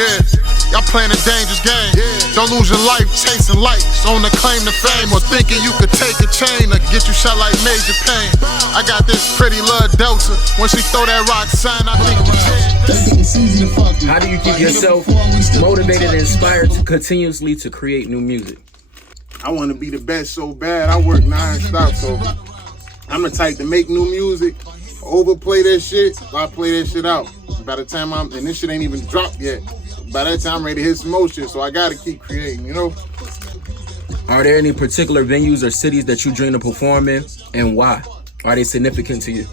Yeah, y'all playing a dangerous game. Don't lose your life chasing likes on the claim to fame, or thinking you could take a chain or get you shot like Major Payne. I got this pretty love Delta. When she throw that rock sign, I think it's easy to fuck. How do you keep yourself motivated and inspired to continuously to create new music? I want to be the best so bad. I work non-stop, so I'm the type to make new music, overplay that shit, I play that shit out. By the time and this shit ain't even dropped yet. By that time I'm ready to hit some more shit, so I gotta keep creating, you know? Are there any particular venues or cities that you dream to perform in, and why? Are they significant to you?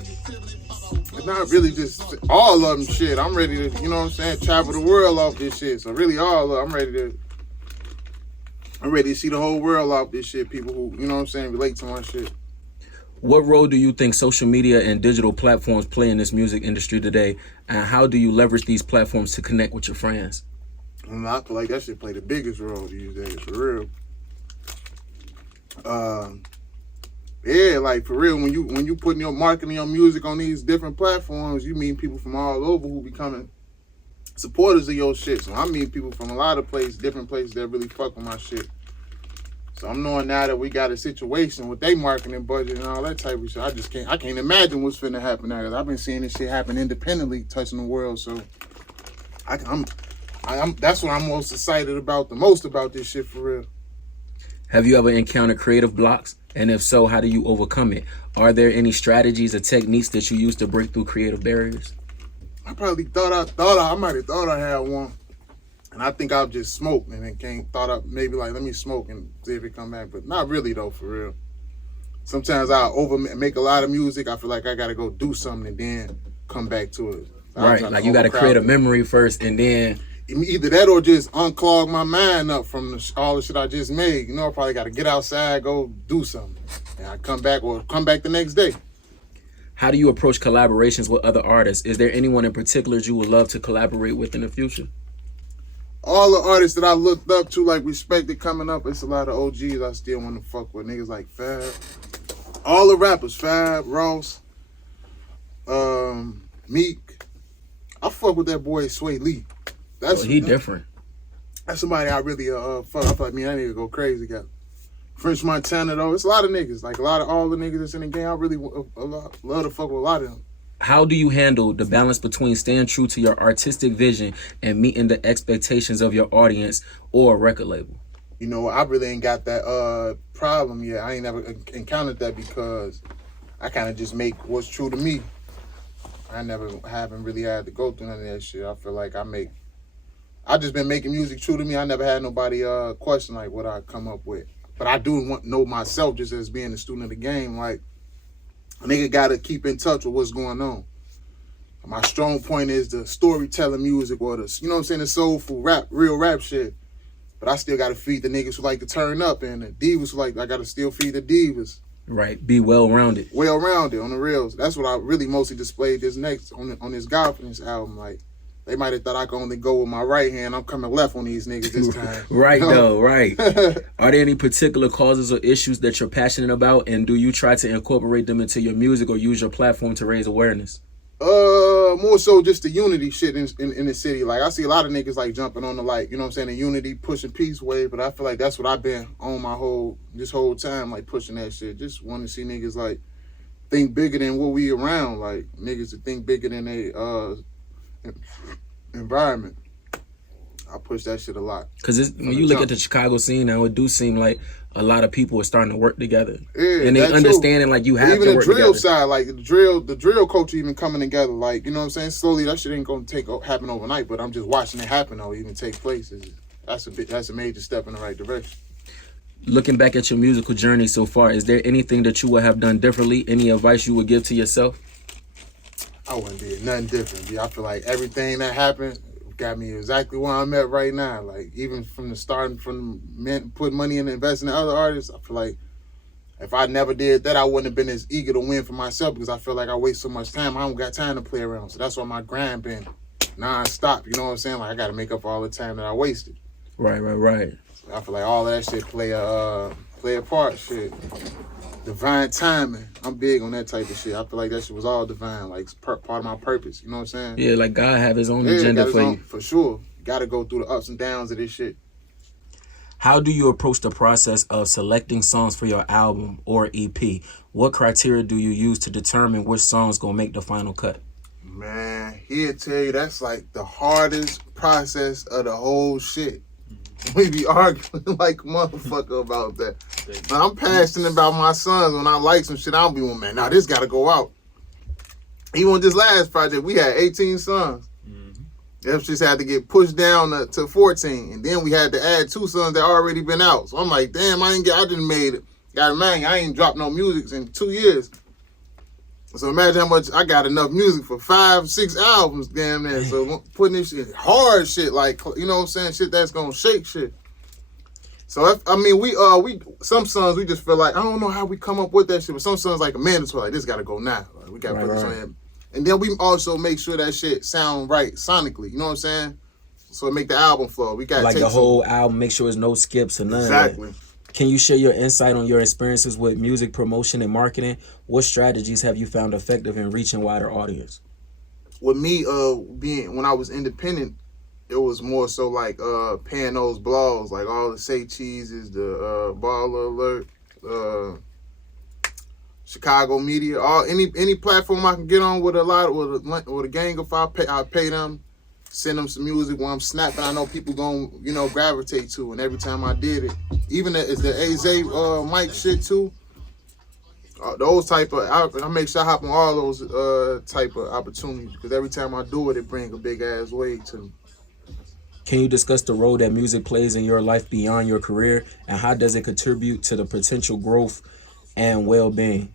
It's not really just all of them shit. I'm ready to, you know what I'm saying, travel the world off this shit. So really all of them, I'm ready to see the whole world off this shit. People who, you know what I'm saying, relate to my shit. What role do you think social media and digital platforms play in this music industry today, and how do you leverage these platforms to connect with your friends? I feel like that shit play the biggest role these days, for real. Yeah, like for real, when you putting your marketing, your music on these different platforms, you meet people from all over who becoming supporters of your shit. So I meet people from a lot of places, different places that really fuck with my shit. So I'm knowing now that we got a situation with their marketing budget and all that type of shit. I can't imagine what's finna happen now, because I've been seeing this shit happen independently, touching the world. So that's what I'm most excited about, the most about this shit, for real. Have you ever encountered creative blocks? And if so, how do you overcome it? Are there any strategies or techniques that you use to break through creative barriers? I probably I might have thought I had one. And I think I'll just smoke and then thought up maybe like, let me smoke and see if it come back. But not really though, for real. Sometimes I make a lot of music. I feel like I gotta go do something and then come back to it. Right, like you gotta create a memory first and then... Either that or just unclog my mind up from all the shit I just made. You know, I probably gotta get outside, go do something. And I come back the next day. How do you approach collaborations with other artists? Is there anyone in particular you would love to collaborate with in the future? All the artists that I looked up to, like respected coming up, it's a lot of OGs I still want to fuck with. Niggas like Fab. All the rappers, Fab, Ross, Meek. I fuck with that boy Sway Lee. He different. That's somebody I really fuck. I thought, man, I need to go crazy. Got French Montana though. It's a lot of niggas. Like all the niggas that's in the game. I really love to fuck with a lot of them. How do you handle the balance between staying true to your artistic vision and meeting the expectations of your audience or a record label? You know, I really ain't got that problem yet. I ain't never encountered that because I kind of just make what's true to me. I haven't really had to go through none of that shit. I feel like I just been making music true to me. I never had nobody question like what I come up with. But I do know myself just as being a student of the game, like a nigga gotta keep in touch with what's going on. My strong point is the storytelling music or the, you know what I'm saying, the soulful rap, real rap shit. But I still gotta feed the niggas who like to turn up and the divas who I gotta still feed the divas. Right, be well-rounded. Well-rounded on the reals. That's what I really mostly displayed this next on this Godfidence album. Like, they might have thought I could only go with my right hand. I'm coming left on these niggas this time. Right, though, right. Are there any particular causes or issues that you're passionate about, and do you try to incorporate them into your music or use your platform to raise awareness? More so just the unity shit in the city. Like, I see a lot of niggas like jumping on the, like, you know what I'm saying, the unity, pushing peace wave, but I feel like that's what I've been on this whole time, like pushing that shit. Just want to see niggas like think bigger than what we around, like niggas to think bigger than they environment. I push that shit a lot. Because when you look at the Chicago scene now, it do seem like a lot of people are starting to work together. Yeah, and they understanding like you have even to work together. Even the drill side, like the drill culture even coming together. Like, you know what I'm saying? Slowly, that shit ain't gonna happen overnight, but I'm just watching it happen though, even take place. That's a major step in the right direction. Looking back at your musical journey so far, is there anything that you would have done differently? Any advice you would give to yourself? I wouldn't do nothing different. I feel like everything that happened got me exactly where I'm at right now. Like, even from the starting, from putting money in investing in other artists, I feel like if I never did that, I wouldn't have been as eager to win for myself, because I feel like I waste so much time. I don't got time to play around. So that's why my grind been non-stop. You know what I'm saying? Like, I got to make up for all the time that I wasted. Right. So I feel like all of that shit play a part. Shit. Divine timing. I'm big on that type of shit. I feel like that shit was all divine, like part of my purpose. You know what I'm saying? Yeah, like God have his own agenda for you. For sure. Got to go through the ups and downs of this shit. How do you approach the process of selecting songs for your album or EP? What criteria do you use to determine which songs gonna make the final cut? Man, he'll tell you that's like the hardest process of the whole shit. We be arguing like a motherfucker about that. But I'm passionate about my sons. When I like some shit, I'll be one, man, now this gotta go out. Even with this last project, we had 18 songs. Them just had to get pushed down to 14. And then we had to add 2 songs that already been out. So I'm like, damn, I just made it. Got man, I ain't dropped no music in 2 years. So imagine how much I got enough music for 5-6 albums, damn near. So putting this shit, hard shit, like, you know what I'm saying, shit that's gonna shake shit. So we some songs we just feel like, I don't know how we come up with that shit, but some songs like a mandatory, like this gotta go now. Like, we gotta put this on here. And then we also make sure that shit sound right sonically, you know what I'm saying? So it make the album flow. We got like the whole album, make sure there's no skips or none of that. Exactly. Can you share your insight on your experiences with music promotion and marketing? What strategies have you found effective in reaching wider audience? With me, when I was independent, it was more so like paying those blogs, like all the Say Cheeses, the Baller Alert, Chicago Media, any platform I can get on with a gang of I pay them, send them some music while I'm snapping. I know people gonna gravitate to, and every time I did it, even as the AZ mic shit too. Those type of I make sure I hop on all those type of opportunities, because every time I do it, it brings a big ass wave to me. Can you discuss the role that music plays in your life beyond your career, and how does it contribute to the potential growth and well-being?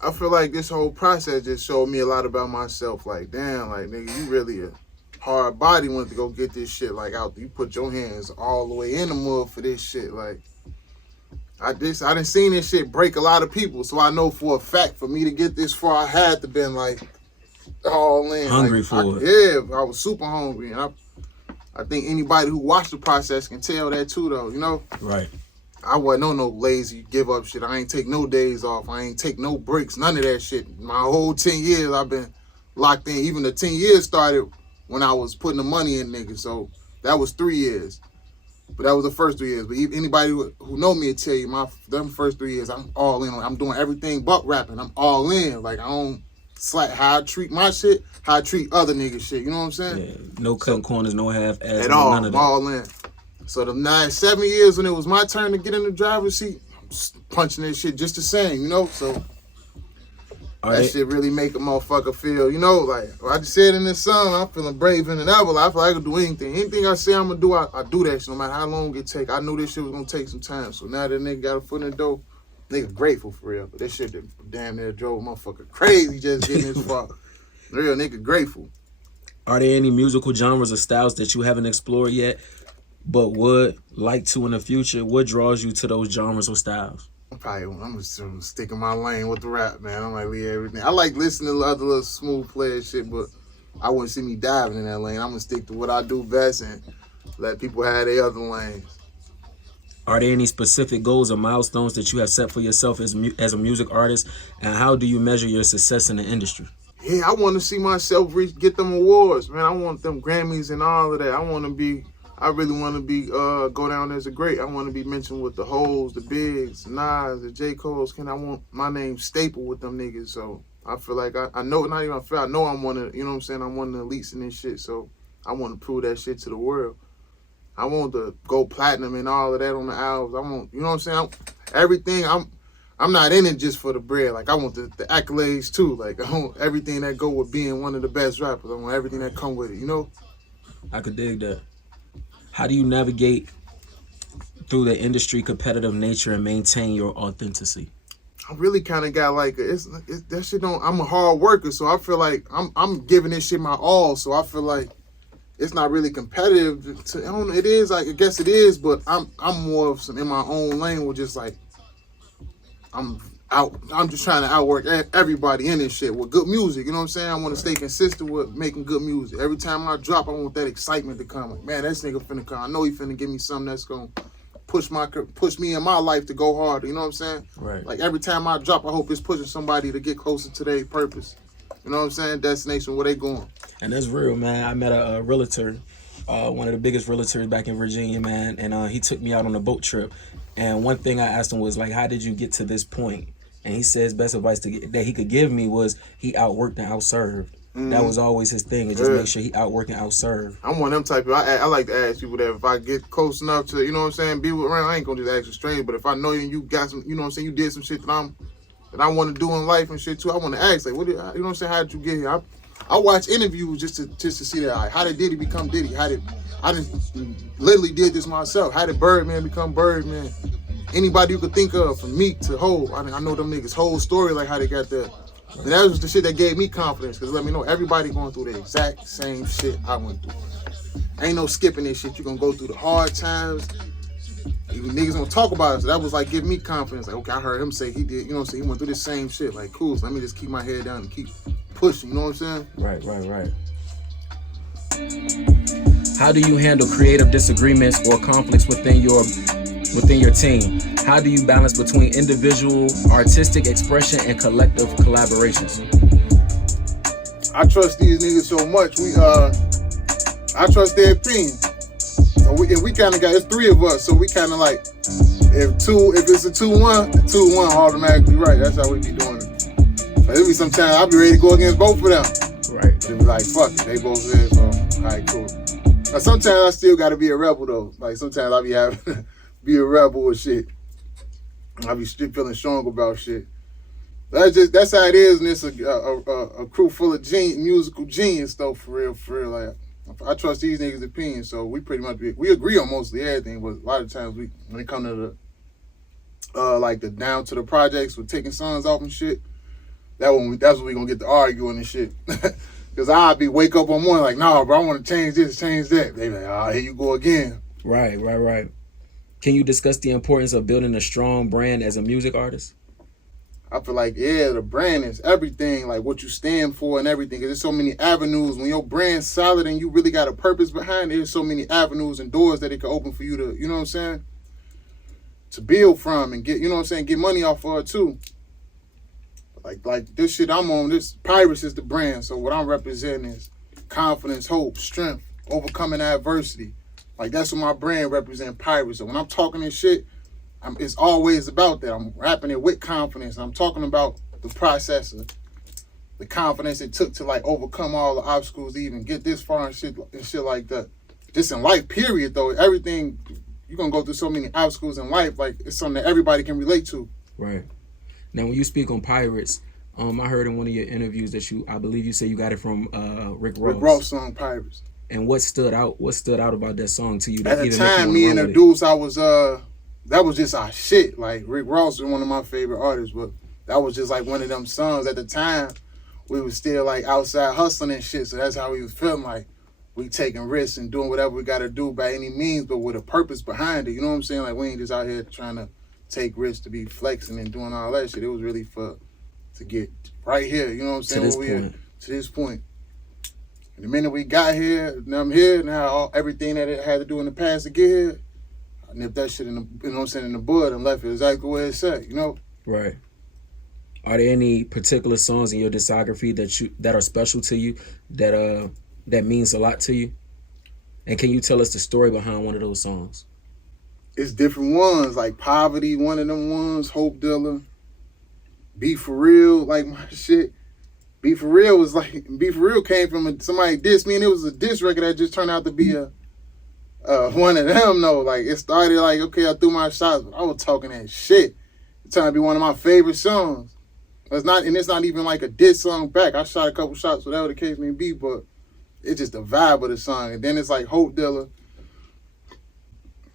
I feel like this whole process just showed me a lot about myself. Like, damn, like, nigga, you really a hard body went to go get this shit, like, out. You put your hands all the way in the mud for this shit. Like, I done seen this shit break a lot of people, so I know for a fact for me to get this far, I had to been, like, all in. Hungry like, for it. Yeah, I was super hungry, and I think anybody who watched the process can tell that too, though, you know? Right. I wasn't on no lazy give up shit. I ain't take no days off. I ain't take no breaks. None of that shit. My whole 10 years I've been locked in. Even the 10 years started when I was putting the money in, nigga. So that was 3 years. But that was the first 3 years. But anybody who know me will tell you, them first 3 years, I'm all in. I'm doing everything but rapping. I'm all in. Like, I don't slack how I treat my shit, how I treat other niggas shit. You know what I'm saying? Yeah. No cutting corners, no half-ass, at all. None of that. I'm all in. So the 7 years when it was my turn to get in the driver's seat, I'm punching that shit just the same, you know? So shit really make a motherfucker feel, you know, like I just said in this song, I'm feeling brave and ever. I feel like I can do anything. Anything I say I'm gonna do, I do that shit, no matter how long it take. I knew this shit was gonna take some time. So now that nigga got a foot in the door, nigga grateful for real. But this shit damn near drove a motherfucker crazy just getting this far. Real nigga grateful. Are there any musical genres or styles that you haven't explored yet, but would like to in the future? What draws you to those genres or styles? I'm just sticking my lane with the rap, man. I'm like, leave everything. I like listening to other little smooth player shit, but I wouldn't see me diving in that lane. I'm gonna stick to what I do best and let people have their other lanes. Are there any specific goals or milestones that you have set for yourself as a music artist, and how do you measure your success in the industry? Yeah, I want to see myself get them awards, man. I want them Grammys and all of that. I really want to be go down as a great. I want to be mentioned with the Hoes, the Bigs, the Nas, the J. Cole's. I want my name stapled with them niggas. So I feel like I know, not even I feel, I know I'm one of, you know what I'm saying, I'm one of the elites in this shit. So I want to prove that shit to the world. I want to go platinum and all of that on the albums. I want, you know what I'm saying, I'm not in it just for the bread. Like, I want the accolades too. Like, I want everything that go with being one of the best rappers. I want everything that come with it, you know? I could dig that. How do you navigate through the industry competitive nature and maintain your authenticity? I really kind of got like, that shit don't, I'm a hard worker, so I feel like I'm giving this shit my all, so I feel like it's not really competitive. It is, like, I guess it is, but I'm more of some in my own lane with just like, I'm just trying to outwork everybody in this shit with good music, you know what I'm saying? I want to stay consistent with making good music. Every time I drop, I want that excitement to come. Like, man, this nigga finna come. I know he finna give me something that's gonna push me in my life to go harder, you know what I'm saying? Right. Like, every time I drop, I hope it's pushing somebody to get closer to their purpose. You know what I'm saying? Destination, where they going. And that's real, man. I met a realtor one of the biggest realtors back in Virginia, man, and he took me out on a boat trip. And one thing I asked him was like, how did you get to this point? And he says best advice that he could give me was he outworked and outserved. That was always his thing, is just make sure he outworked and outserved. I'm one of them type of, I like to ask people that if I get close enough to, you know what I'm saying, be around, I ain't gonna just ask a stranger, but if I know you and you got some, you know what I'm saying, you did some shit that I want to do in life and shit too, I want to ask, like, you know what I'm saying, how did you get here? I watch interviews just to see that, like, how did Diddy become Diddy? I just literally did this myself. How did Birdman become Birdman? Anybody you could think of, from Meek to Hov, I know them niggas' whole story, like how they got there. And that was the shit that gave me confidence, because let me know everybody going through the exact same shit I went through. Ain't no skipping this shit. You gonna go through the hard times. Even niggas gonna talk about it. So that was like giving me confidence. Like, okay, I heard him say he did, you know what I'm saying? He went through the same shit. Like, cool, so let me just keep my head down and keep pushing, you know what I'm saying? Right. How do you handle creative disagreements or conflicts within your team? How do you balance between individual artistic expression and collective collaborations? I trust these niggas so much. I trust their opinion. So we kind of got, it's three of us, so we kind of like, if it's a 2-1, 2-1 automatically right. That's how we be doing it. But it be sometimes I'll be ready to go against both of them. Right. But it be like, fuck it, they both said so. All right, cool. But sometimes I still got to be a rebel though. Like sometimes I be having be a rebel with shit. I be still feeling strong about shit. That's how it is, and it's a crew full of musical genius though, for real. Like, I trust these niggas' opinion, so we pretty much we agree on mostly everything. But a lot of times when it come to the like the down to the projects with taking songs off and shit, that's when we gonna get to arguing and shit. Cause I'll be wake up on morning like, nah, bro, I want to change this, change that. They be like, here you go again. Right. Can you discuss the importance of building a strong brand as a music artist? I feel like, yeah, the brand is everything, like what you stand for and everything. Cause there's so many avenues. When your brand's solid and you really got a purpose behind it, there's so many avenues and doors that it can open for you to, you know what I'm saying, to build from and get, you know what I'm saying, get money off of it too. Like this shit I'm on, this Pirates is the brand. So what I'm representing is confidence, hope, strength, overcoming adversity. Like that's what my brand represents, Pirates. So when I'm talking this shit, it's always about that. I'm rapping it with confidence. I'm talking about the process of the confidence it took to like overcome all the obstacles to even get this far and shit like that. Just in life, period though. Everything, you're gonna go through so many obstacles in life, like it's something that everybody can relate to. Right. Now, when you speak on Pirates, I heard in one of your interviews that I believe you say you got it from Rick Ross. Rick Ross song Pirates. And what stood out? What stood out about that song to you? At the time, me and the dudes, that was just our shit. Like Rick Ross was one of my favorite artists, but that was just like one of them songs. At the time, we was still like outside hustling and shit, so that's how we was feeling. Like we taking risks and doing whatever we got to do by any means, but with a purpose behind it. You know what I'm saying? Like we ain't just out here trying to take risks to be flexing and doing all that shit. It was really to get right here, you know what I'm saying? To this point. And the minute we got here, now I'm here, now everything that it had to do in the past to get here, I nipped that shit in the, you know what I'm saying, in the bud and left it exactly where it's at, you know? Right. Are there any particular songs in your discography that are special to you, that means a lot to you? And can you tell us the story behind one of those songs? It's different ones, like Poverty, one of them ones, Hope Dealer, Be For Real, like my shit. Be For Real came from somebody dissed me, and it was a diss record that just turned out to be one of them though. Like it started like, okay, I threw my shots, but I was talking that shit. It turned out to be one of my favorite songs. It's not even like a diss song back. I shot a couple shots, whatever the case may be, but it's just the vibe of the song. And then it's like Hope Dealer.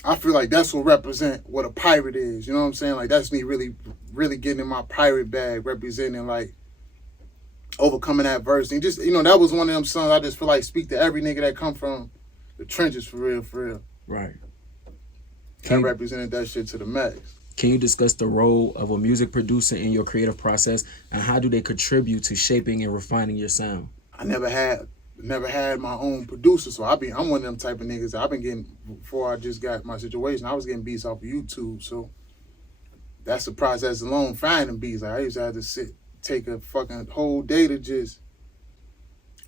I feel like that's what represent what a pirate is. You know what I'm saying? Like that's me really, really getting in my pirate bag, representing like overcoming adversity. Just, you know, that was one of them songs I just feel like speak to every nigga that come from the trenches for real. Right. I represented that shit to the max. Can you discuss the role of a music producer in your creative process, and how do they contribute to shaping and refining your sound? I never had my own producer, so I'm one of them type of niggas that I've been getting, before I just got my situation, I was getting beats off of YouTube, so that's the process alone, finding beats. Like I used to have to take a fucking whole day to just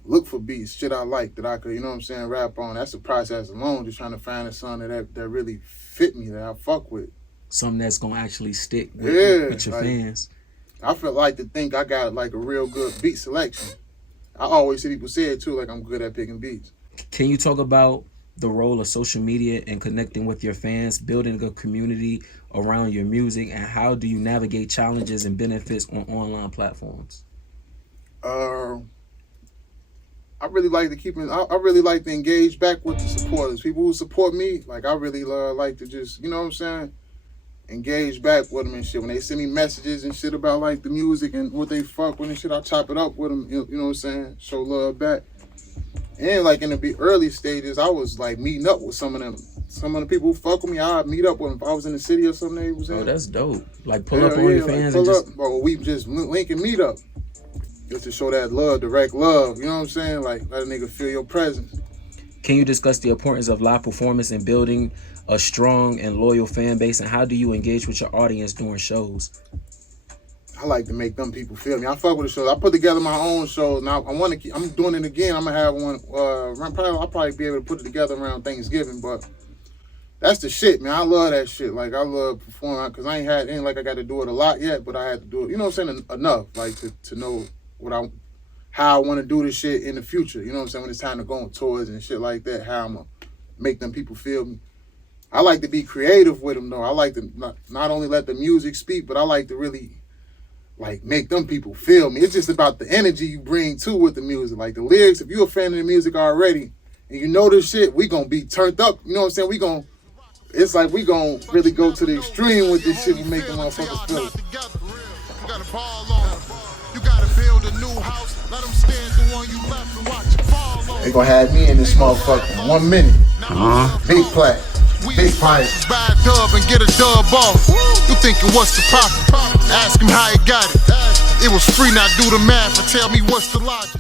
look for beats, shit I like that I could, you know what I'm saying, rap on. That's the process alone, just trying to find a song that really fit me, that I fuck with. Something that's gonna actually stick with your like, fans. I feel like to think I got like a real good beat selection. I always see people say it too, like I'm good at picking beats. Can you talk about the role of social media and connecting with your fans, building a community around your music, and how do you navigate challenges and benefits on online platforms? I really like to keep it. I really like to engage back with the supporters, people who support me. Like I really like to just, you know what I'm saying, engage back with them and shit. When they send me messages and shit about like the music and what they fuck with and shit, I chop it up with them. You know what I'm saying? Show love back. And like in the early stages, I was like meeting up with some of the people who fuck with me. I'd meet up with them if I was in the city or something. They was in. Oh, that's dope. Like pull up on your fans like, and just. Or we just link and meet up. Just to show that love, direct love, you know what I'm saying? Like, let a nigga feel your presence. Can you discuss the importance of live performance in building a strong and loyal fan base, and how do you engage with your audience during shows? I like to make them people feel me. I fuck with the shows. I put together my own shows. Now I'm doing it again. I'm gonna have one. I'll probably be able to put it together around Thanksgiving, but that's the shit, man. I love that shit. Like I love performing because ain't like I got to do it a lot yet, but I had to do it. You know what I'm saying? Enough, like to know how I want to do this shit in the future. You know what I'm saying? When it's time to go on tours and shit like that, how I'm gonna make them people feel me. I like to be creative with them though. I like to not only let the music speak, but I like to really like make them people feel me. It's just about the energy you bring too with the music. Like the lyrics, if you're a fan of the music already and you know this shit, we gonna be turned up. You know what I'm saying? It's like we gonna really go to the extreme with this shit and make them motherfuckers feel it. You gotta ball on them. You gotta build a new house. Let them stare at the one you left and watch it fall on. They gonna have me in this motherfucker in 1 minute. Big plat. Big pipe. Buy a dub and get a dub off. You thinking what's the profit? Ask him how he got it. It was free, now do the math and tell me what's the logic.